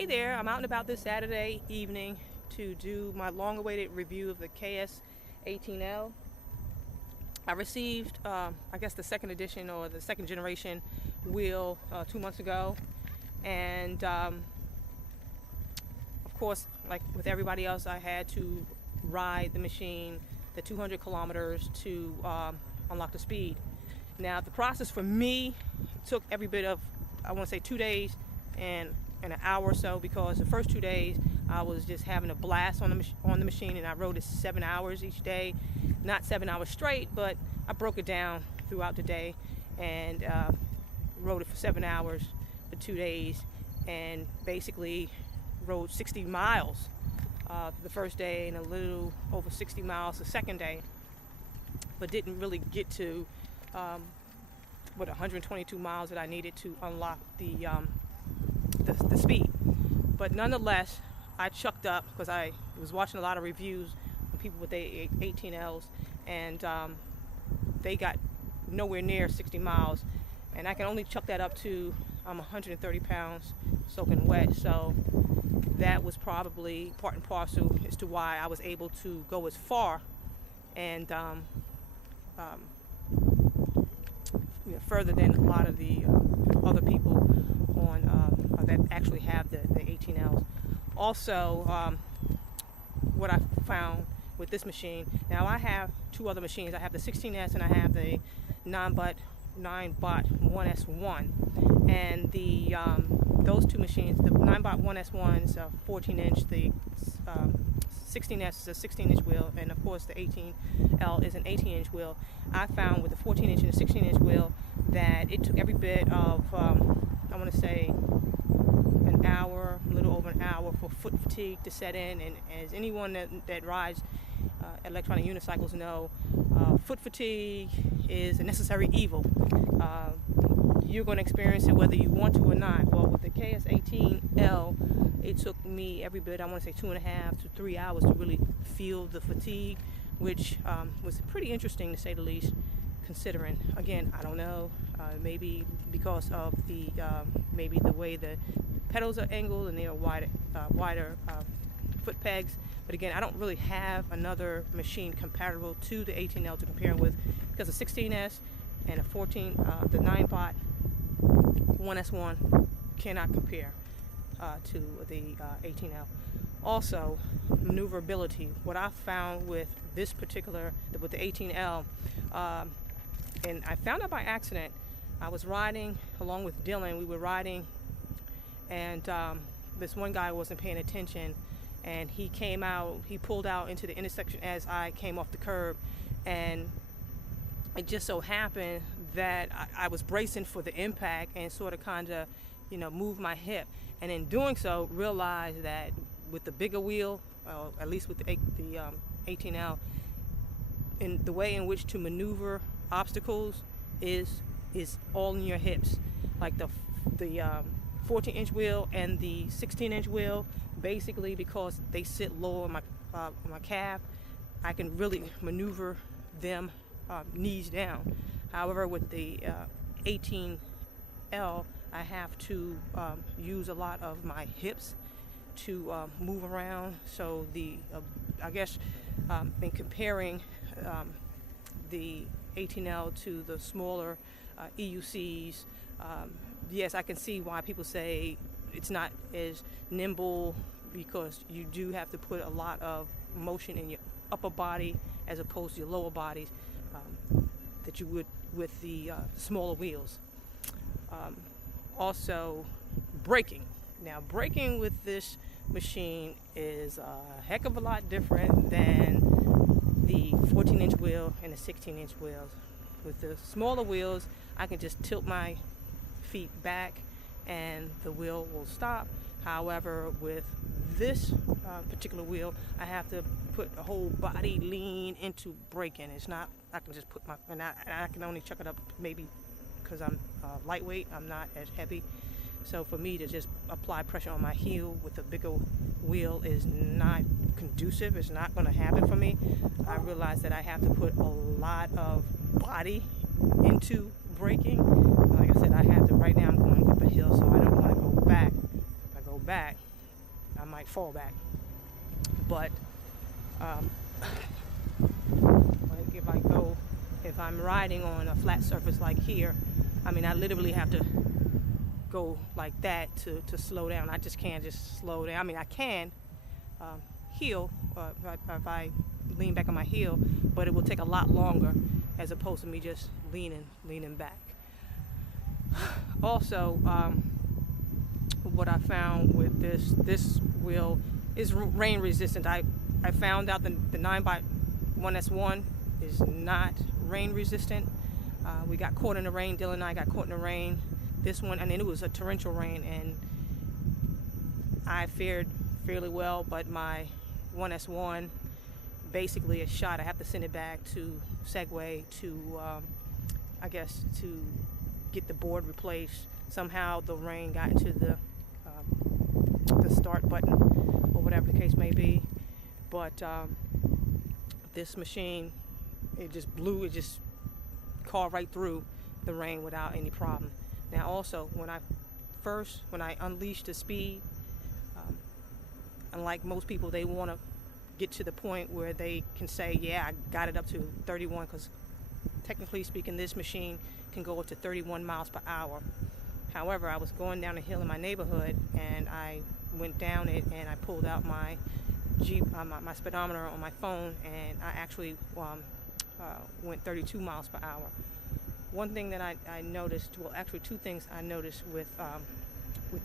Hey there, I'm out and about this Saturday evening to do my long-awaited review of the KS18L. I received, I guess, the second edition or the second generation wheel 2 months ago, and of course, like with everybody else, I had to ride the machine the 200 kilometers to unlock the speed. Now, the process for me took every bit of, I want to say, 2 days and an hour or so, because the first 2 days I was just having a blast on the machine, and I rode it 7 hours each day. Not 7 hours straight, but I broke it down throughout the day and rode it for 7 hours for 2 days, and basically rode 60 miles the first day and a little over 60 miles the second day, but didn't really get to 122 miles that I needed to unlock the speed. But nonetheless, I chucked up because I was watching a lot of reviews of people with the 18Ls, and they got nowhere near 60 miles, and I can only chuck that up to 130 pounds soaking wet. So that was probably part and parcel as to why I was able to go as far and further than a lot of the other people on that actually have the 18Ls. Also, what I found with this machine, now I have two other machines. I have the 16S and I have the 9-bot 1S1, and the those two machines, the 9-bot 1S1 is a 14-inch, the 16S is a 16-inch wheel, and of course the 18L is an 18-inch wheel. I found with the 14-inch and the 16-inch wheel that it took every bit of, I want to say, an hour, a little over an hour for foot fatigue to set in. And as anyone that rides electronic unicycles know, foot fatigue is a necessary evil. You're going to experience it whether you want to or not. Well, with the KS18L, it took me every bit, I want to say 2.5 to 3 hours to really feel the fatigue, which was pretty interesting to say the least, considering, again, I don't know, maybe because of the maybe the way the pedals are angled and they are wider foot pegs. But again, I don't really have another machine comparable to the 18L to compare with, because the 16S and the 9-bot 1S1 cannot compare to the 18L. Also, maneuverability. What I found with this particular, with the 18L, and I found out by accident. I was riding along with Dylan. We were riding, and this one guy wasn't paying attention, and he pulled out into the intersection as I came off the curb, and it just so happened that I was bracing for the impact and sort of kind of, moved my hip, and in doing so realized that with the bigger wheel, at least with the 18L, in the way in which to maneuver obstacles is all in your hips. Like the 14-inch wheel and the 16-inch wheel, basically because they sit lower on my calf, I can really maneuver them knees down. However, with the 18L, I have to use a lot of my hips to move around. So I guess in comparing the 18L to the smaller EUCs, yes, I can see why people say it's not as nimble, because you do have to put a lot of motion in your upper body as opposed to your lower bodies that you would with the smaller wheels. Also, braking. Now, braking with this machine is a heck of a lot different than the 14-inch wheel and the 16-inch wheels. With the smaller wheels, I can just tilt my feet back and the wheel will stop. However, with this particular wheel, I have to put a whole body lean into braking. It's not, I can just put and I can only chuck it up maybe because I'm lightweight, I'm not as heavy. So for me to just apply pressure on my heel with a bigger wheel is not conducive. It's not going to happen for me. I realize that I have to put a lot of body into braking. Like I said, I have to, right now I'm going up a hill, so I don't want to go back. If I go back, I might fall back. But like if I'm riding on a flat surface like here, I mean, I literally have to go like that to slow down. I just can't just slow down. I mean, I can heel if I lean back on my heel, but it will take a lot longer as opposed to me just leaning back. Also, what I found with this wheel is rain resistant. I found out the 9x1S1 is not rain resistant. We got caught in the rain. Dylan and I got caught in the rain. This one, and it was a torrential rain, and I fared fairly well, but my 1S1 basically is shot. I have to send it back to Segway to, I guess, to get the board replaced. Somehow the rain got into the start button, or whatever the case may be. But this machine, it just crawled right through the rain without any problem. Now also, when I unleashed the speed, unlike most people, they want to get to the point where they can say, yeah, I got it up to 31, because technically speaking, this machine can go up to 31 miles per hour. However, I was going down a hill in my neighborhood, and I went down it, and I pulled out my my speedometer on my phone, and I actually went 32 miles per hour. One thing that I noticed, well, actually two things I noticed with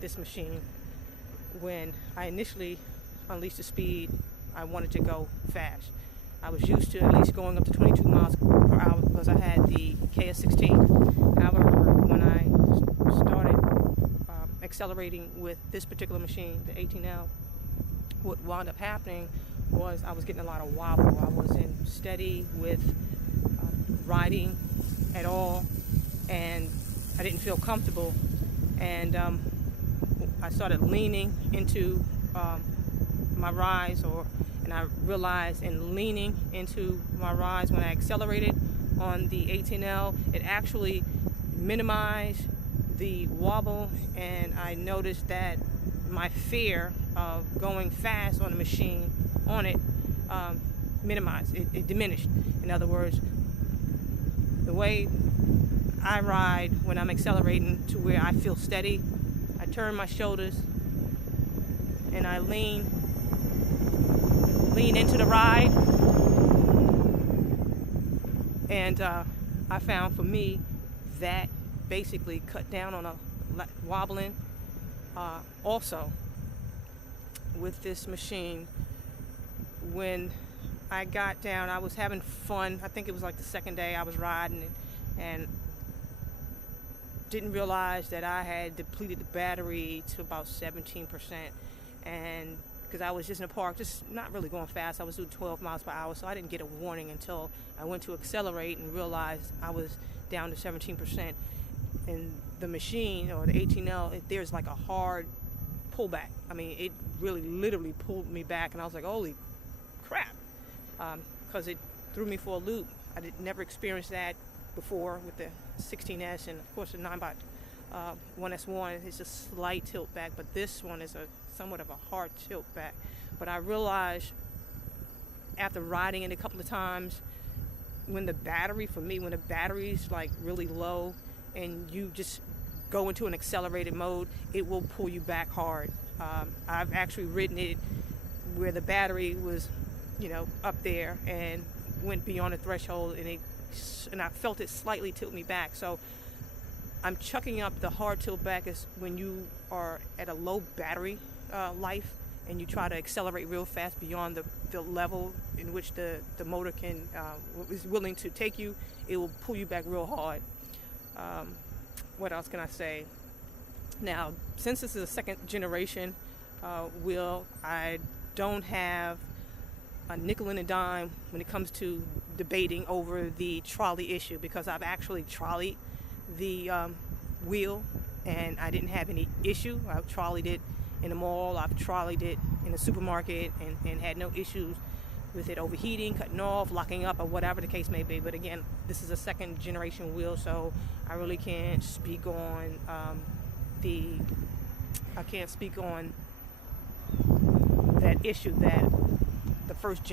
this machine. When I initially unleashed the speed, I wanted to go fast. I was used to at least going up to 22 miles per hour because I had the KS16. However, when I started accelerating with this particular machine, the 18L, what wound up happening was I was getting a lot of wobble. I wasn't steady with riding at all, and I didn't feel comfortable. And I started leaning into my rise, and I realized in leaning into my rise, when I accelerated on the 18L, it actually minimized the wobble, and I noticed that my fear of going fast on the machine, minimized. It diminished. In other words, the way I ride when I'm accelerating to where I feel steady, I turn my shoulders and I lean into the ride, and I found for me that basically cut down on a wobbling. Also, with this machine, when I got down, I was having fun. I think it was like the second day I was riding it, and didn't realize that I had depleted the battery to about 17%, and because I was just in the park, just not really going fast. I was doing 12 miles per hour, so I didn't get a warning until I went to accelerate and realized I was down to 17%. And the machine, or the 18L, there's like a hard pullback. I mean, it really literally pulled me back, and I was like, holy crap, because it threw me for a loop. I never experienced that before with the 16S, and of course the 9x1S1 is a slight tilt back, but this one is somewhat of a hard tilt back. But I realized after riding it a couple of times, when the battery's like really low and you just go into an accelerated mode, it will pull you back hard. I've actually ridden it where the battery was, up there and went beyond the threshold, and I felt it slightly tilt me back. So I'm chucking up the hard tilt back is when you are at a low battery life and you try to accelerate real fast beyond the level in which the motor is willing to take you. It will pull you back real hard. What else can I say? Now, since this is a second generation wheel, I don't have a nickel and a dime when it comes to debating over the trolley issue, because I've actually trolleyed the wheel and I didn't have any issue. I've trolleyed it in the mall, I've trolleyed it in the supermarket, and had no issues with it overheating, cutting off, locking up, or whatever the case may be. But again, this is a second generation wheel, so I really can't speak on that issue that the first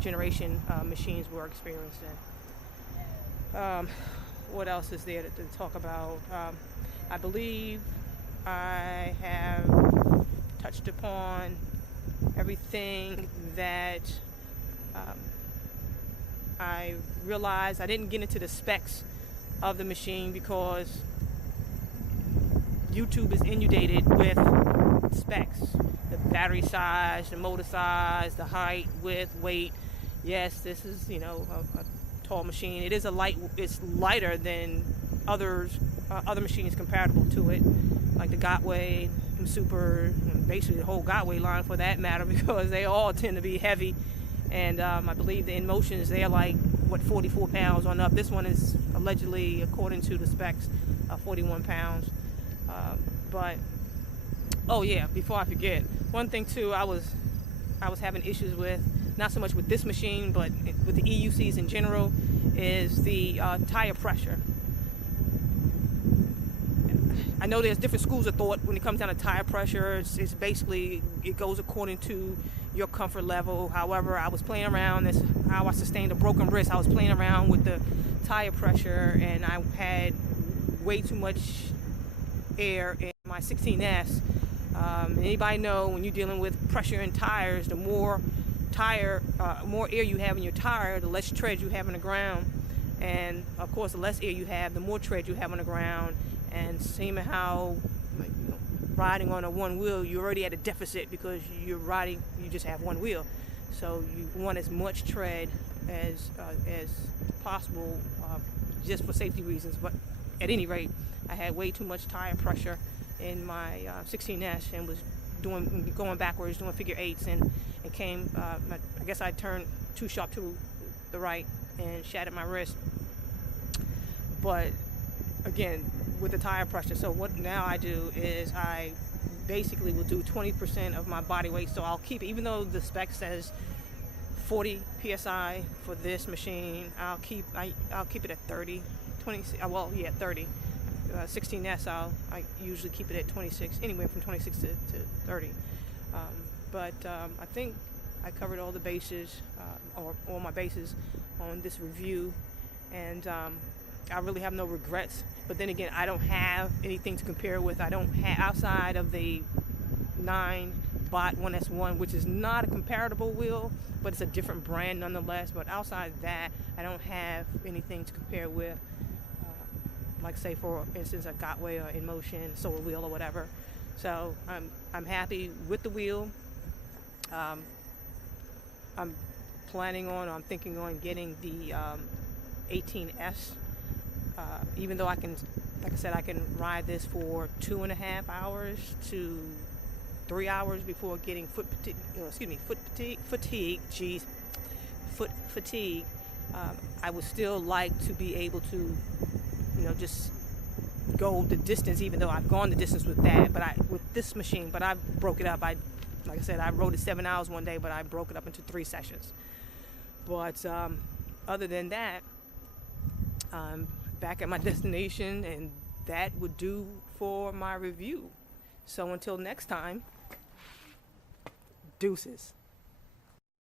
generation machines were experiencing. What else is there to talk about? I believe I have touched upon everything that I realized. I didn't get into the specs of the machine because YouTube is inundated with specs: the battery size, the motor size, the height, width, weight. Yes, this is, you know, a tall machine. It is it's lighter than other machines comparable to it, like the Gotway, and Super, and basically the whole Gotway line for that matter, because they all tend to be heavy. And I believe the InMotions, they're like, what, 44 pounds on up. This one is allegedly, according to the specs, 41 pounds. But oh yeah, before I forget, one thing too, I was having issues with, not so much with this machine, but with the EUCs in general, is the tire pressure. I know there's different schools of thought when it comes down to tire pressure. It's basically, it goes according to your comfort level. However, I was playing around. That's how I sustained a broken wrist. I was playing around with the tire pressure, and I had way too much air in my 16S. Anybody know, when you're dealing with pressure in tires, the more air you have in your tire, the less tread you have on the ground. And of course, the less air you have, the more tread you have on the ground. And seeing how, like, you know, riding on a one wheel, you're already at a deficit because you just have one wheel. So you want as much tread as possible, just for safety reasons. But at any rate, I had way too much tire pressure in my 16S and was going backwards, doing figure eights, and it came. I guess I turned too sharp to the right and shattered my wrist. But again, with the tire pressure, so what now I do is I basically will do 20% of my body weight. So I'll keep it, even though the spec says 40 psi for this machine, I'll keep it at 30, 20. Well, yeah, 30. 16S, I usually keep it at 26, anywhere from 26 to 30. But I think I covered all the bases, or all my bases on this review, and I really have no regrets. But then again, I don't have anything to compare with. I don't have, outside of the 9 Bot 1S1, which is not a comparable wheel, but it's a different brand nonetheless. But outside that, I don't have anything to compare with. Like, say, for instance, a Gotway or InMotion, Solar Wheel, or whatever. So I'm happy with the wheel. I'm thinking on getting the 18S. Even though I can, like I said, I can ride this for 2.5 hours to 3 hours before getting foot fatigue. I would still like to be able to, you know, just go the distance, even though I've gone the distance with that, with this machine, but I broke it up. Like I said, I rode it 7 hours one day, but I broke it up into 3 sessions. But other than that, I'm back at my destination, and that would do for my review. So until next time, deuces.